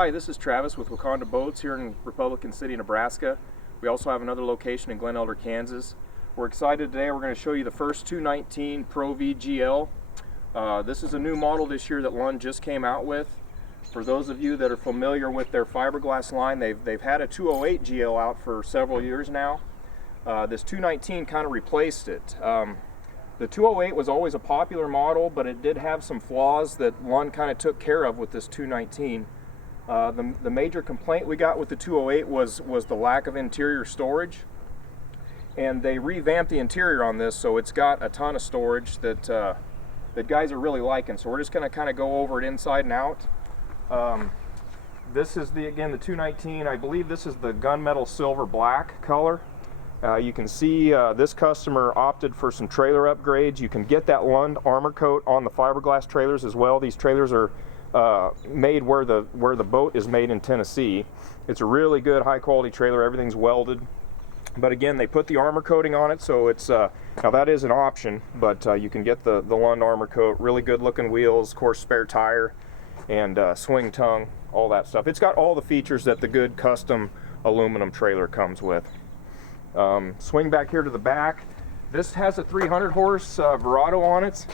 Hi, this is Travis with Wakanda Boats here in Republican City, Nebraska. We also have another location in Glen Elder, Kansas. We're excited today. We're going to show you the first 219 Pro V GL. This is a new model this year that Lund just came out with. For those of you that are familiar with their fiberglass line, they've had a 208 GL out for several years now. This 219 kind of replaced it. The 208 was always a popular model, but it did have some flaws that Lund kind of took care of with this 219. The major complaint we got with the 208 was the lack of interior storage, and they revamped the interior on this, so it's got a ton of storage that guys are really liking. So we're just going to kind of go over it inside and out. This is again the 219. I believe this is the gunmetal silver black color. You can see this customer opted for some trailer upgrades. You can get that Lund armor coat on the fiberglass trailers as well. These trailers are made where the boat is made in Tennessee. It's a really good high quality trailer. Everything's welded, but again they put the armor coating on it, so it's now that is an option, but you can get the Lund armor coat. Really good looking wheels, of course spare tire, and swing tongue, all that stuff. It's got all the features that the good custom aluminum trailer comes with. Swing back here to the back. This has a 300 horse Verado on it.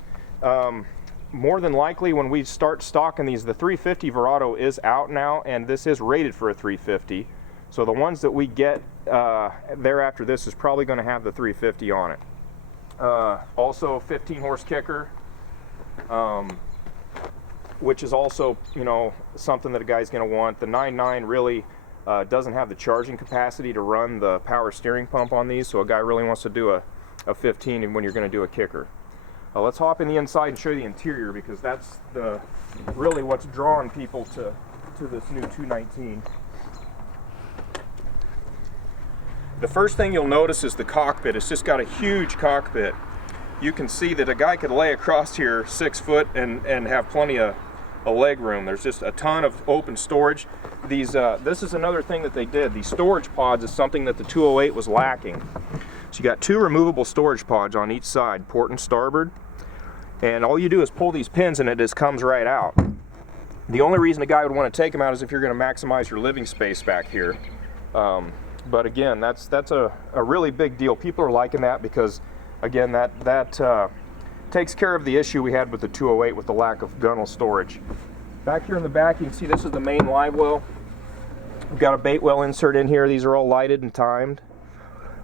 More than likely when we start stocking these, the 350 Verado is out now, and this is rated for a 350. So the ones that we get thereafter this is probably going to have the 350 on it. Also 15 horse kicker, which is also, you know, something that a guy's going to want. The 9.9 really doesn't have the charging capacity to run the power steering pump on these, so a guy really wants to do a 15 when you're going to do a kicker. Let's hop in the inside and show you the interior, because that's really what's drawing people to this new 219. The first thing you'll notice is the cockpit. It's just got a huge cockpit. You can see that a guy could lay across here 6 foot and have plenty of leg room. There's just a ton of open storage. This is another thing that they did. These storage pods is something that the 208 was lacking. So you got 2 removable storage pods on each side, port and starboard. And all you do is pull these pins and it just comes right out. The only reason a guy would want to take them out is if you're going to maximize your living space back here. But again, that's a really big deal. People are liking that because, again, that takes care of the issue we had with the 208 with the lack of gunnel storage. Back here in the back, you can see this is the main live well. We've got a bait well insert in here. These are all lighted and timed.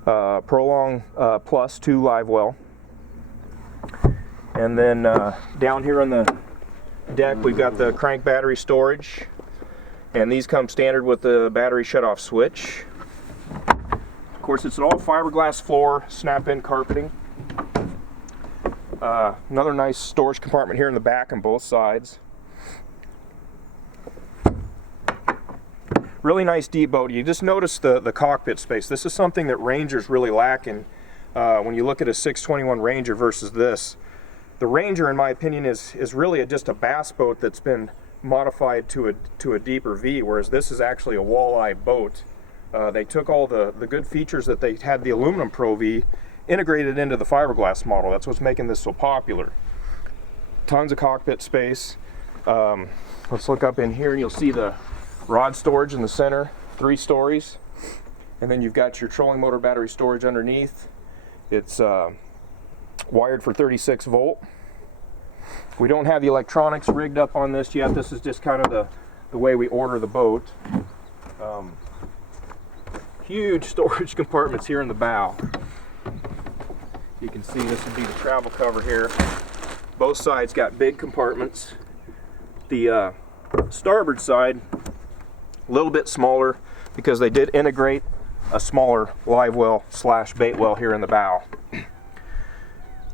Prolong Plus 2 live well. And then down here on the deck we've got the crank battery storage, and these come standard with the battery shut-off switch. Of course, it's an all fiberglass floor, snap-in carpeting. Another nice storage compartment here in the back on both sides. Really nice deep boat. You just notice the cockpit space. This is something that Rangers really lack in when you look at a 621 Ranger versus this. The Ranger, in my opinion, is really just a bass boat that's been modified to a deeper V, whereas this is actually a walleye boat. They took all the good features that they had the aluminum Pro V, integrated into the fiberglass model. That's what's making this so popular. Tons of cockpit space. Let's look up in here and you'll see the rod storage in the center, 3 stories. And then you've got your trolling motor battery storage underneath. It's wired for 36 volt. We don't have the electronics rigged up on this yet. This is just kind of the way we order the boat. Huge storage compartments here in the bow. You can see this would be the travel cover here. Both sides got big compartments. The starboard side, a little bit smaller because they did integrate a smaller live well / bait well here in the bow.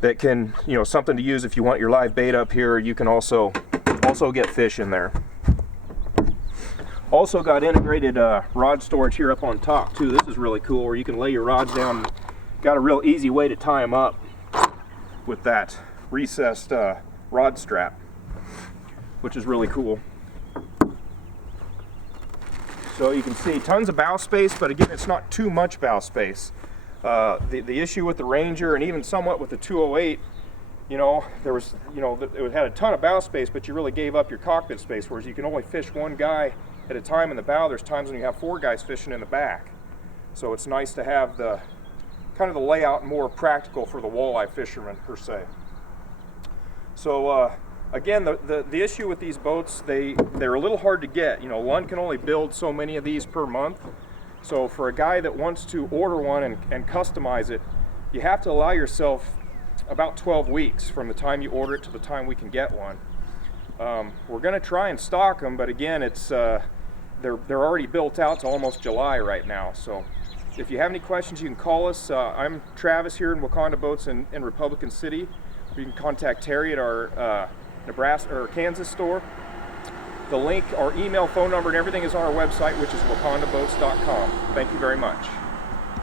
That can, you know, something to use if you want your live bait up here. You can also get fish in there. Also got integrated rod storage here up on top too. This is really cool, where you can lay your rods down. Got a real easy way to tie them up with that recessed rod strap, which is really cool. So you can see tons of bow space, but again, it's not too much bow space. The issue with the Ranger, and even somewhat with the 208, you know, there was, you know, it had a ton of bow space, but you really gave up your cockpit space, whereas you can only fish one guy at a time in the bow. There's times when you have 4 guys fishing in the back. So it's nice to have the kind of the layout more practical for the walleye fishermen per se. So again, the issue with these boats, they're a little hard to get. You know, Lund can only build so many of these per month. So for a guy that wants to order one and customize it, you have to allow yourself about 12 weeks from the time you order it to the time we can get one. We're going to try and stock them, but again, it's they're already built out to almost July right now. So if you have any questions, you can call us. I'm Travis here in Wakanda Boats in Republican City. You can contact Terry at our Nebraska or Kansas store. The link, our email, phone number, and everything is on our website, which is wakandaboats.com. Thank you very much.